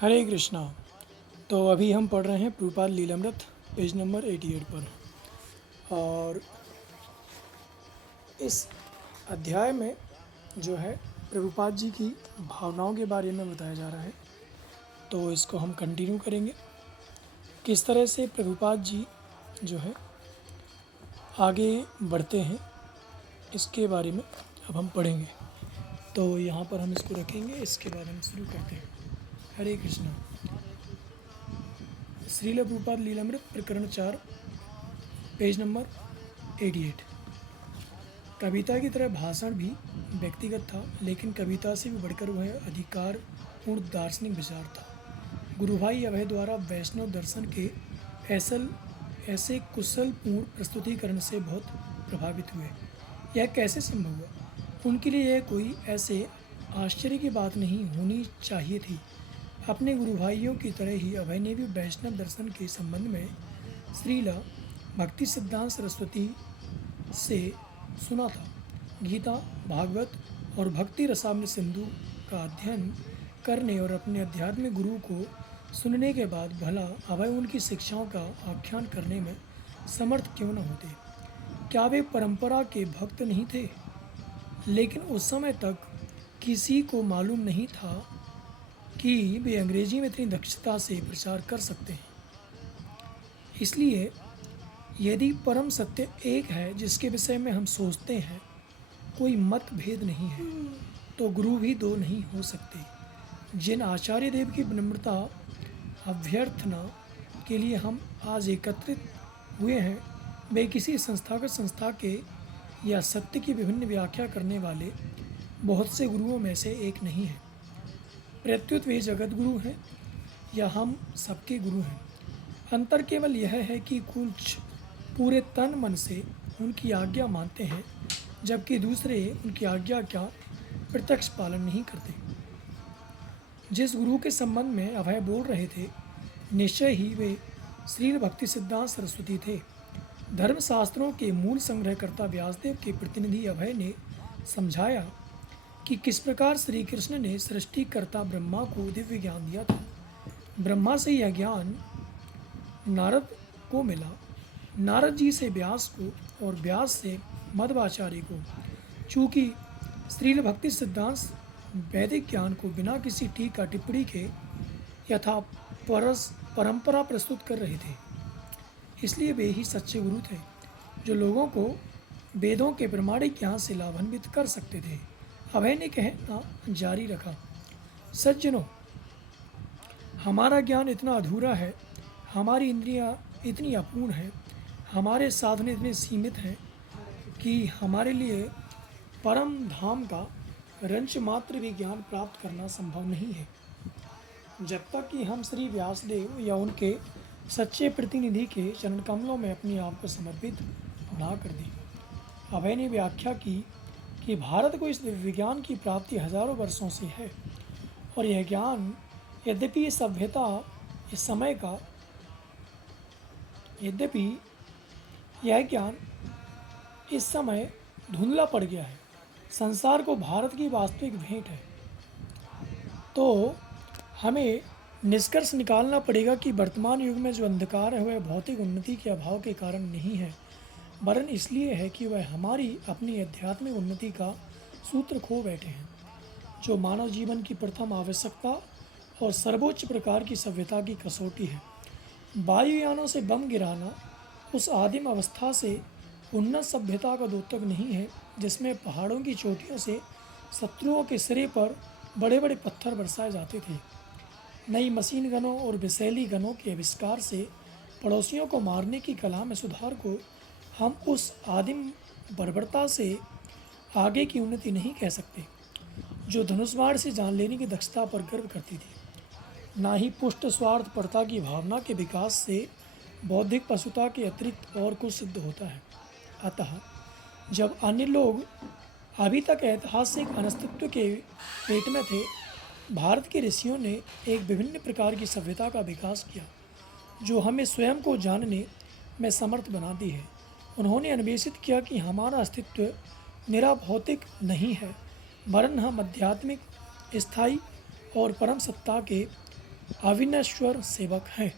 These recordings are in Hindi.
हरे कृष्णा। तो अभी हम पढ़ रहे हैं प्रभुपाद लीलामृत पेज नंबर 88 पर। और इस अध्याय में जो है प्रभुपाद जी की भावनाओं के बारे में बताया जा रहा है। तो इसको हम कंटिन्यू करेंगे, किस तरह से प्रभुपाद जी जो है आगे बढ़ते हैं, इसके बारे में अब हम पढ़ेंगे। तो यहाँ पर हम इसको रखेंगे, इसके बाद हम शुरू करते हैं। हरे कृष्णा। श्रील प्रभुपाद लीलामृत प्रकरण 4 पेज नंबर 88। कविता की तरह भाषण भी व्यक्तिगत था, लेकिन कविता से भी बढ़कर वह अधिकार पूर्ण दार्शनिक विचार था। गुरुभाई अभय द्वारा वैष्णव दर्शन के ऐसे कुशलपूर्ण प्रस्तुतिकरण से बहुत प्रभावित हुए। यह कैसे संभव हुआ? उनके लिए यह कोई ऐसे आश्चर्य की बात नहीं होनी चाहिए थी। अपने गुरुभाइयों की तरह ही अभय ने भी वैष्णव दर्शन के संबंध में श्रीला भक्ति सिद्धांत सरस्वती से सुना था। गीता, भागवत और भक्ति रसामृत सिंधु का अध्ययन करने और अपने आध्यात्मिक गुरु को सुनने के बाद भला अभय उनकी शिक्षाओं का आख्यान करने में समर्थ क्यों न होते? क्या वे परंपरा के भक्त नहीं थे? लेकिन उस समय तक किसी को मालूम नहीं था कि वे अंग्रेजी में इतनी दक्षता से प्रचार कर सकते हैं। इसलिए यदि परम सत्य एक है जिसके विषय में हम सोचते हैं कोई मतभेद नहीं है, तो गुरु भी दो नहीं हो सकते। जिन आचार्य देव की विनम्रता अभ्यर्थना के लिए हम आज एकत्रित हुए हैं, वे किसी संस्था के या सत्य की विभिन्न व्याख्या करने वाले बहुत से गुरुओं में से एक नहीं है। प्रत्युत वे जगत गुरु हैं या हम सबके गुरु हैं। अंतर केवल यह है कि कुछ पूरे तन मन से उनकी आज्ञा मानते हैं, जबकि दूसरे उनकी आज्ञा का प्रत्यक्ष पालन नहीं करते। जिस गुरु के संबंध में अभय बोल रहे थे, निश्चय ही वे श्रील भक्ति सिद्धांत सरस्वती थे। धर्मशास्त्रों के मूल संग्रहकर्ता व्यासदेव के प्रतिनिधि अभय ने समझाया कि किस प्रकार श्री कृष्ण ने सृष्टिकर्ता ब्रह्मा को दिव्य ज्ञान दिया था। ब्रह्मा से यह ज्ञान नारद को मिला, नारद जी से व्यास को और व्यास से मध्वाचार्य को। चूँकि श्रील भक्ति सिद्धांत वैदिक ज्ञान को बिना किसी टीका टिप्पणी के यथा परंपरा प्रस्तुत कर रहे थे, इसलिए वे ही सच्चे गुरु थे जो लोगों को वेदों के प्रमाणिक ज्ञान से लाभान्वित कर सकते थे। अभय ने कहना जारी रखा, सज्जनों, हमारा ज्ञान इतना अधूरा है, हमारी इंद्रियां इतनी अपूर्ण हैं, हमारे साधन इतने सीमित हैं कि हमारे लिए परम धाम का रंच मात्र भी ज्ञान प्राप्त करना संभव नहीं है, जब तक कि हम श्री व्यासदेव या उनके सच्चे प्रतिनिधि के चरण कमलों में अपने आप को समर्पित ना कर दें। अभय ने व्याख्या की कि भारत को इस विज्ञान की प्राप्ति हजारों वर्षों से है, और यह ज्ञान यद्यपि यह ज्ञान इस समय धुंधला पड़ गया है, संसार को भारत की वास्तविक भेंट है। तो हमें निष्कर्ष निकालना पड़ेगा कि वर्तमान युग में जो अंधकार है वह भौतिक उन्नति के अभाव के कारण नहीं है, वरन इसलिए है कि वह हमारी अपनी आध्यात्मिक उन्नति का सूत्र खो बैठे हैं, जो मानव जीवन की प्रथम आवश्यकता और सर्वोच्च प्रकार की सभ्यता की कसौटी है। वायुयानों से बम गिराना उस आदिम अवस्था से उन्नत सभ्यता का द्योतक नहीं है, जिसमें पहाड़ों की चोटियों से शत्रुओं के सिरे पर बड़े बड़े पत्थर बरसाए जाते थे। नई मशीन गनों और विषैली गनों के आविष्कार से पड़ोसियों को मारने की कला में सुधार को हम उस आदिम बर्बरता से आगे की उन्नति नहीं कह सकते, जो धनुष्बाण से जान लेने की दक्षता पर गर्व करती थी। ना ही पुष्ट स्वार्थपरता की भावना के विकास से बौद्धिक पशुता के अतिरिक्त और कुछ सिद्ध होता है। अतः जब अन्य लोग अभी तक ऐतिहासिक अस्तित्व के पेट में थे, भारत के ऋषियों ने एक विभिन्न प्रकार की सभ्यता का विकास किया, जो हमें स्वयं को जानने में समर्थ बनाती है। उन्होंने अन्वेषित किया कि हमारा अस्तित्व निरा भौतिक नहीं है, वरन हम आध्यात्मिक, स्थायी और परम सत्ता के अविनश्वर सेवक हैं।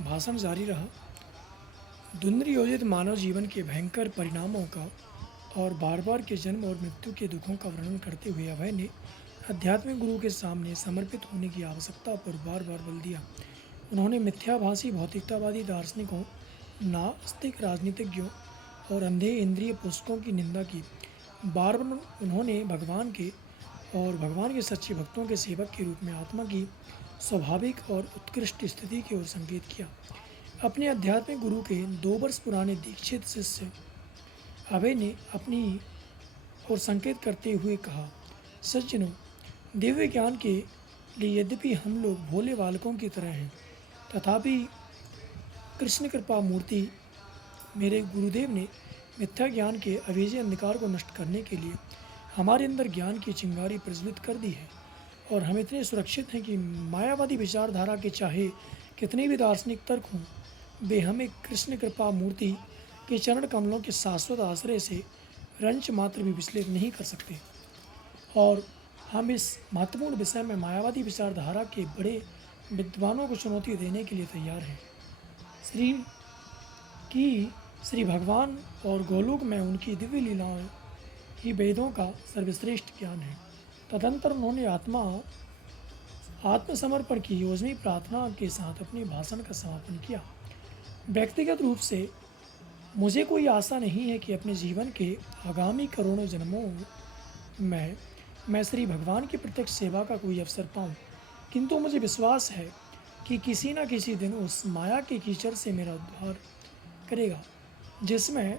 भाषण जारी रहा। दुर्नियोजित मानव जीवन के भयंकर परिणामों का और बार बार के जन्म और मृत्यु के दुखों का वर्णन करते हुए अभय ने आध्यात्मिक गुरु के सामने समर्पित होने की आवश्यकता पर बार बार बल दिया। उन्होंने मिथ्याभासी भौतिकतावादी दार्शनिकों, नास्तिक राजनीतिज्ञों और अंधे इंद्रिय पुस्तकों की निंदा की। बार बार उन्होंने भगवान के सच्चे भक्तों के सेवक के रूप में आत्मा की स्वाभाविक और उत्कृष्ट स्थिति की ओर संकेत किया। अपने आध्यात्मिक गुरु के 2 वर्ष पुराने दीक्षित शिष्य अभय ने अपनी ओर संकेत करते हुए कहा, सज्जनों, दिव्य ज्ञान के लिए यद्यपि हम लोग भोले बालकों की तरह हैं, तथापि कृष्ण कृपा मूर्ति मेरे गुरुदेव ने मिथ्या ज्ञान के अवेजी अंधकार को नष्ट करने के लिए हमारे अंदर ज्ञान की चिंगारी प्रज्वलित कर दी है और हम इतने सुरक्षित हैं कि मायावादी विचारधारा के चाहे कितने भी दार्शनिक तर्क हों, वे हमें कृष्ण कृपा मूर्ति के चरण कमलों के शाश्वत आश्रय से रंच मात्र भी विचलित नहीं कर सकते। और हम इस महत्वपूर्ण विषय में मायावादी विचारधारा के बड़े विद्वानों को चुनौती देने के लिए तैयार हैं। श्री भगवान और गोलोक में उनकी दिव्य लीलाओं ही वेदों का सर्वश्रेष्ठ ज्ञान है। तदंतर उन्होंने आत्मसमर्पण की योजनी प्रार्थना के साथ अपने भाषण का समापन किया। व्यक्तिगत रूप से मुझे कोई आशा नहीं है कि अपने जीवन के आगामी करोड़ों जन्मों में मैं श्री भगवान की प्रत्यक्ष सेवा का कोई अवसर पाऊं, किंतु मुझे विश्वास है कि किसी न किसी दिन उस माया के कीचड़ से मेरा उद्धार करेगा जिसमें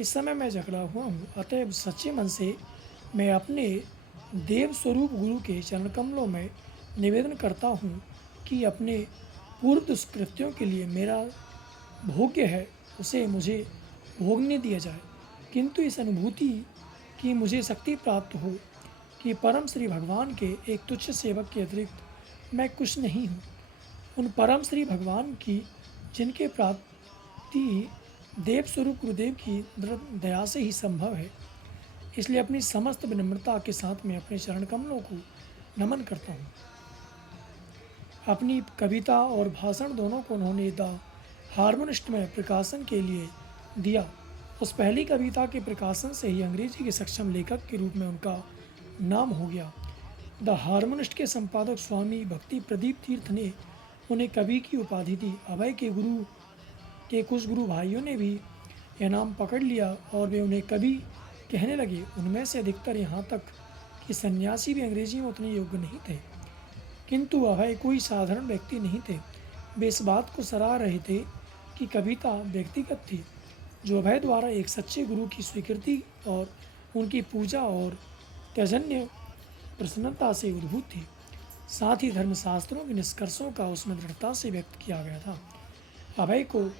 इस समय मैं जकड़ा हुआ हूँ। अतएव सच्चे मन से मैं अपने देव स्वरूप गुरु के चरण कमलों में निवेदन करता हूँ कि अपने पूर्व दुष्कृत्यों के लिए मेरा भोग्य है उसे मुझे भोगने दिया जाए, किंतु इस अनुभूति की मुझे शक्ति प्राप्त हो कि परम श्री भगवान के एक तुच्छ सेवक के अतिरिक्त मैं कुछ नहीं हूँ। उन परम श्री भगवान की जिनके प्राप्ति देव स्वरूप गुरुदेव की दया से ही संभव है, इसलिए अपनी समस्त विनम्रता के साथ मैं अपने चरण कमलों को नमन करता हूँ। अपनी कविता और भाषण दोनों को उन्होंने द हार्मोनिस्ट में प्रकाशन के लिए दिया। उस पहली कविता के प्रकाशन से ही अंग्रेजी के सक्षम लेखक के रूप में उनका नाम हो गया। द हार्मोनिस्ट के संपादक स्वामी भक्ति प्रदीप तीर्थ ने उन्हें कवि की उपाधि दी। अभय के कुछ गुरु भाइयों ने भी यह नाम पकड़ लिया और वे उन्हें कवि कहने लगे। उनमें से अधिकतर यहाँ तक कि सन्यासी भी अंग्रेजी में उतने योग्य नहीं थे, किंतु अभय कोई साधारण व्यक्ति नहीं थे। वे इस बात को सराह रहे थे कि कविता व्यक्तिगत थी, जो अभय द्वारा एक सच्चे गुरु की स्वीकृति और उनकी पूजा और त्यजन्य प्रसन्नता से उद्भूत थी। साथ ही धर्मशास्त्रों के निष्कर्षों का उसमें दृढ़ता से व्यक्त किया गया था। अभय को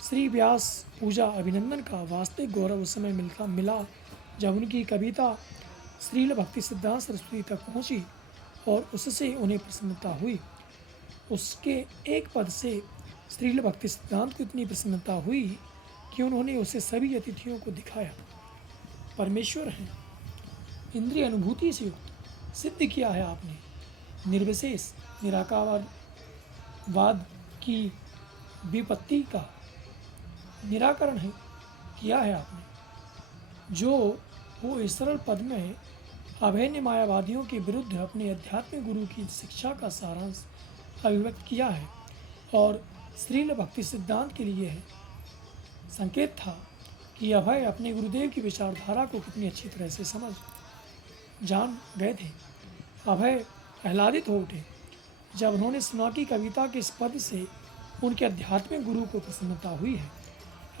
श्री व्यास पूजा अभिनंदन का वास्तविक गौरव उस समय मिला जब उनकी कविता श्रील भक्ति सिद्धांत सरस्वती तक पहुंची और उससे उन्हें प्रसन्नता हुई। उसके एक पद से श्रील भक्ति सिद्धांत को इतनी प्रसन्नता हुई कि उन्होंने उसे सभी अतिथियों को दिखाया। परमेश्वर हैं, इंद्रिय अनुभूति से युक्त सिद्ध किया है आपने। निर्विशेष निराकारवाद की विपत्ति का निराकरण किया है आपने। जो वो इस सरल पद में अभय ने मायावादियों के विरुद्ध अपने आध्यात्मिक गुरु की शिक्षा का सारांश अभिव्यक्त किया है और श्रील भक्ति सिद्धांत के लिए है संकेत था कि अभय अपने गुरुदेव की विचारधारा को कितनी अच्छी तरह से जान गए थे। अभय आह्लादित हो उठे जब उन्होंने सुना कि कविता के इस पद से उनके आध्यात्मिक गुरु को प्रसन्नता हुई है।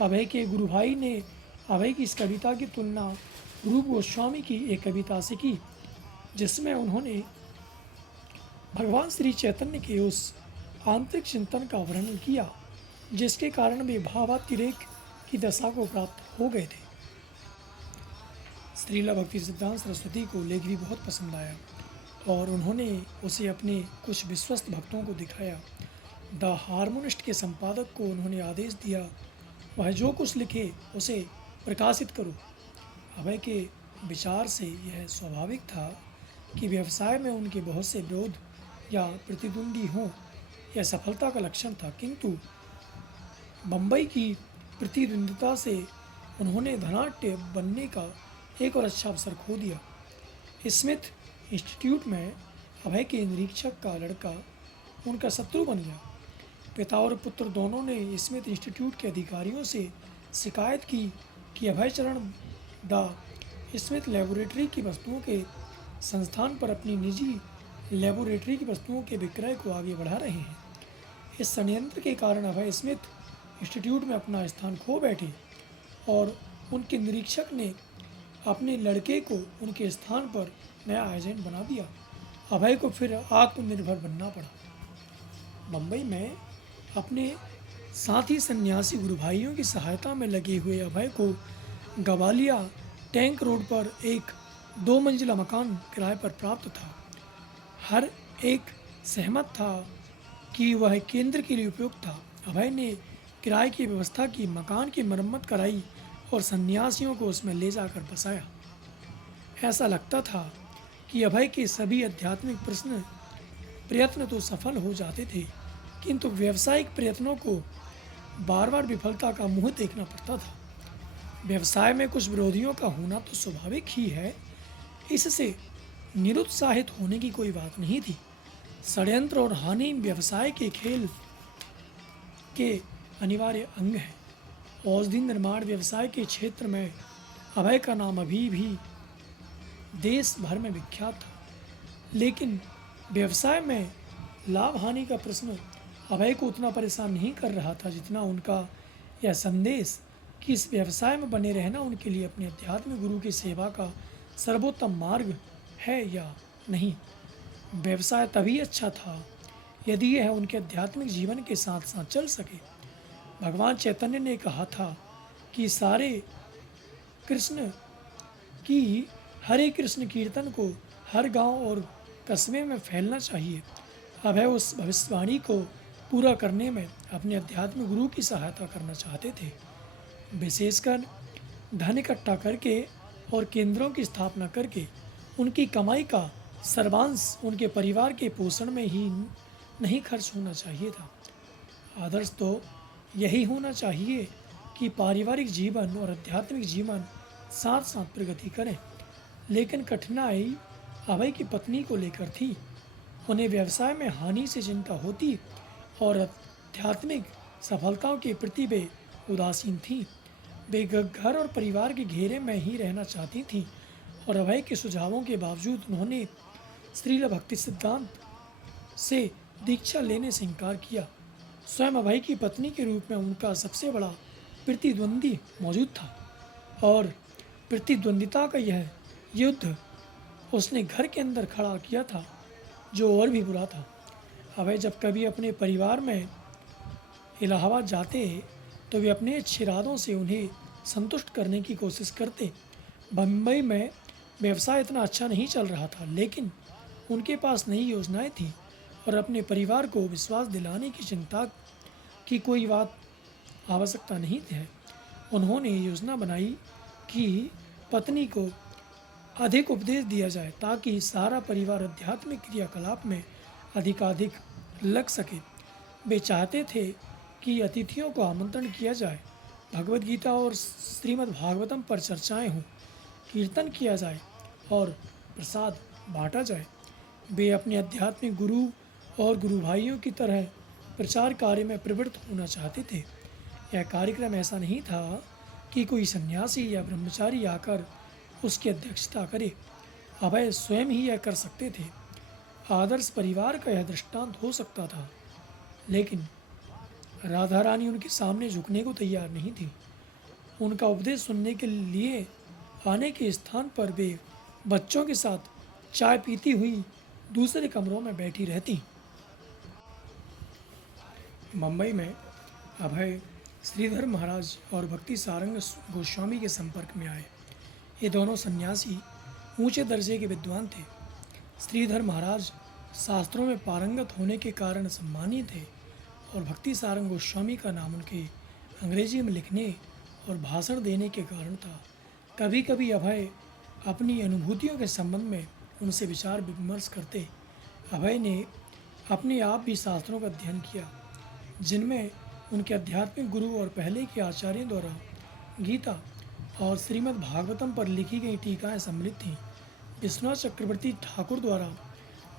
अभय के गुरु भाई ने अभय की इस कविता की तुलना रूप गोस्वामी की एक कविता से की, जिसमें उन्होंने भगवान श्री चैतन्य के उस आंतरिक चिंतन का वर्णन किया जिसके कारण वे भावातिरेक की दशा को प्राप्त हो गए थे। श्रील भक्ति सिद्धांत सरस्वती को लेख भी बहुत पसंद आया और उन्होंने उसे अपने कुछ विश्वस्त भक्तों को दिखाया। द हार्मोनिस्ट के संपादक को उन्होंने आदेश दिया, वह जो कुछ लिखे उसे प्रकाशित करो। अभय के विचार से यह स्वाभाविक था कि व्यवसाय में उनके बहुत से विरोध या प्रतिद्वंदी हों यह सफलता का लक्षण था, किंतु बम्बई की प्रतिद्वंदिता से उन्होंने धनाढ्य बनने का एक और अच्छा अवसर खो दिया। स्मिथ इंस्टीट्यूट में अभय के निरीक्षक का लड़का उनका शत्रु बन गया। पिता और पुत्र दोनों ने स्मिथ इंस्टीट्यूट के अधिकारियों से शिकायत की कि अभय चरण द स्मिथ लेबोरेटरी की वस्तुओं के संस्थान पर अपनी निजी लेबोरेटरी की वस्तुओं के विक्रय को आगे बढ़ा रहे हैं। इस षड्यंत्र के कारण अभय स्मिथ इंस्टीट्यूट में अपना स्थान खो बैठे और उनके निरीक्षक ने अपने लड़के को उनके स्थान पर नया एजेंट बना दिया। अभय को फिर आत्मनिर्भर बनना पड़ा। बम्बई में अपने साथी सन्यासी गुरु भाइयों की सहायता में लगे हुए अभय को गवालिया टैंक रोड पर एक 2 मंजिला मकान किराए पर प्राप्त था। हर एक सहमत था कि वह केंद्र के लिए उपयुक्त था। अभय ने किराए की व्यवस्था की, मकान की मरम्मत कराई और सन्यासियों को उसमें ले जाकर बसाया। ऐसा लगता था कि अभय के सभी आध्यात्मिक प्रयत्न तो सफल हो जाते थे, किंतु व्यावसायिक प्रयत्नों को बार बार विफलता का मुंह देखना पड़ता था। व्यवसाय में कुछ विरोधियों का होना तो स्वाभाविक ही है, इससे निरुत्साहित होने की कोई बात नहीं थी। षड्यंत्र और हानि व्यवसाय के खेल के अनिवार्य अंग है। औषधि निर्माण व्यवसाय के क्षेत्र में अभय का नाम अभी भी देश भर में विख्यात था, लेकिन व्यवसाय में लाभ हानि का प्रश्न अभय को उतना परेशान नहीं कर रहा था जितना उनका यह संदेश कि इस व्यवसाय में बने रहना उनके लिए अपने आध्यात्मिक गुरु की सेवा का सर्वोत्तम मार्ग है या नहीं। व्यवसाय तभी अच्छा था यदि यह उनके आध्यात्मिक जीवन के साथ साथ चल सके। भगवान चैतन्य ने कहा था कि हरे कृष्ण कीर्तन को हर गांव और कस्बे में फैलना चाहिए। अभय उस भविष्यवाणी को पूरा करने में अपने आध्यात्मिक गुरु की सहायता करना चाहते थे, विशेषकर धन इकट्ठा करके और केंद्रों की स्थापना करके। उनकी कमाई का सर्वांश उनके परिवार के पोषण में ही नहीं खर्च होना चाहिए था। आदर्श तो यही होना चाहिए कि पारिवारिक जीवन और आध्यात्मिक जीवन साथ साथ प्रगति करें, लेकिन कठिनाई अभय की पत्नी को लेकर थी। उन्हें व्यवसाय में हानि से चिंता होती और आध्यात्मिक सफलताओं के प्रति वे उदासीन थीं। वे घर और परिवार के घेरे में ही रहना चाहती थीं और अभय के सुझावों के बावजूद उन्होंने श्रील भक्ति सिद्धांत से दीक्षा लेने से इनकार किया। स्वयं अभय की पत्नी के रूप में उनका सबसे बड़ा प्रतिद्वंदी मौजूद था और प्रतिद्वंदिता का यह युद्ध उसने घर के अंदर खड़ा किया था, जो और भी बुरा था। अभय जब कभी अपने परिवार में इलाहाबाद जाते तो वे अपने अच्छे इरादों से उन्हें संतुष्ट करने की कोशिश करते। बम्बई में व्यवसाय इतना अच्छा नहीं चल रहा था, लेकिन उनके पास नई योजनाएं थीं और अपने परिवार को विश्वास दिलाने की चिंता की कोई आवश्यकता नहीं थी। उन्होंने योजना बनाई कि पत्नी को अधिक उपदेश दिया जाए ताकि सारा परिवार आध्यात्मिक क्रियाकलाप में अधिकाधिक लग सके। वे चाहते थे कि अतिथियों को आमंत्रण किया जाए, भगवद गीता और श्रीमद् भागवतम पर चर्चाएं हों, कीर्तन किया जाए और प्रसाद बांटा जाए। वे अपने आध्यात्मिक गुरु और गुरु भाइयों की तरह प्रचार कार्य में प्रवृत्त होना चाहते थे। यह कार्यक्रम ऐसा नहीं था कि कोई सन्यासी या ब्रह्मचारी आकर उसकी अध्यक्षता करे। अभय स्वयं ही यह कर सकते थे। आदर्श परिवार का यह दृष्टांत हो सकता था, लेकिन राधा रानी उनके सामने झुकने को तैयार नहीं थी। उनका उपदेश सुनने के लिए आने के स्थान पर वे बच्चों के साथ चाय पीती हुई दूसरे कमरों में बैठी रहती। मुंबई में अभय श्रीधर महाराज और भक्ति सारंग गोस्वामी के संपर्क में आए। ये दोनों सन्यासी ऊंचे दर्जे के विद्वान थे। श्रीधर महाराज शास्त्रों में पारंगत होने के कारण सम्मानित थे और भक्ति सारंग गोस्वामी का नाम उनके अंग्रेजी में लिखने और भाषण देने के कारण था। कभी कभी अभय अपनी अनुभूतियों के संबंध में उनसे विचार विमर्श करते अभय ने अपने आप भी शास्त्रों का अध्ययन किया, जिनमें उनके आध्यात्मिक गुरु और पहले के आचार्यों द्वारा गीता और श्रीमद् भागवतम पर लिखी गई टीकाएं सम्मिलित थीं। विश्वनाथ चक्रवर्ती ठाकुर द्वारा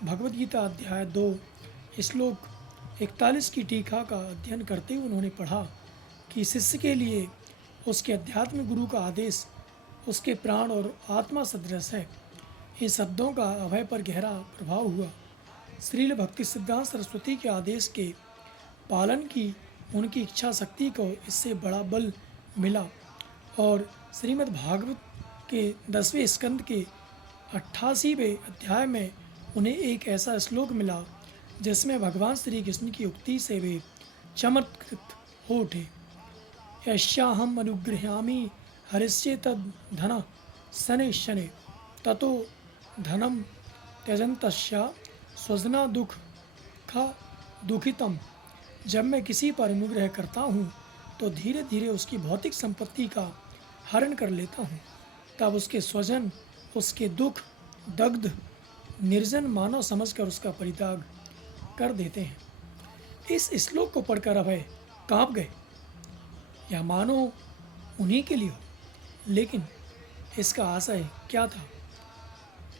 भगवद गीता अध्याय 2 श्लोक 41 की टीका का अध्ययन करते हुए उन्होंने पढ़ा कि शिष्य के लिए उसके आध्यात्मिक गुरु का आदेश उसके प्राण और आत्मा सदृश है। इन शब्दों का अभय पर गहरा प्रभाव हुआ। श्रील भक्ति सिद्धांत सरस्वती के आदेश के पालन की उनकी इच्छा शक्ति को इससे बड़ा बल मिला और श्रीमद् भागवत के 10वें स्कंद के 88वें अध्याय में उन्हें एक ऐसा श्लोक मिला जिसमें भगवान श्री कृष्ण की उक्ति से वे चमत्कृत हो उठे। यस्याहम अनुगृह्यामि हरिष्ये तद धन शनै शनै ततो धनम त्यजन्तस्या स्वजना दुख खा दुखितम। जब मैं किसी पर अनुग्रह करता हूँ तो धीरे धीरे उसकी भौतिक संपत्ति का हरण कर लेता हूँ, तब उसके स्वजन उसके दुख दग्ध निर्जन मानव समझकर उसका परित्याग कर देते हैं। इस श्लोक को पढ़कर अभय काँप गए। यह मानो उन्हीं के लिए हो, लेकिन इसका आशय क्या था?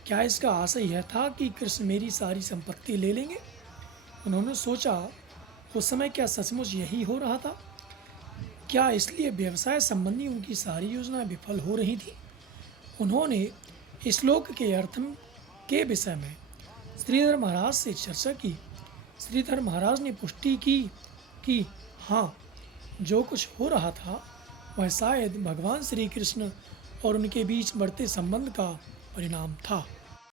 क्या इसका आशय यह था कि कृष्ण मेरी सारी संपत्ति ले लेंगे? उन्होंने सोचा, उस समय क्या सचमुच यही हो रहा था? क्या इसलिए व्यवसाय संबंधी उनकी सारी योजनाएं विफल हो रही थी? उन्होंने श्लोक के अर्थ के विषय में श्रीधर महाराज से चर्चा की। श्रीधर महाराज ने पुष्टि की कि हाँ, जो कुछ हो रहा था वह शायद भगवान श्री कृष्ण और उनके बीच बढ़ते संबंध का परिणाम था।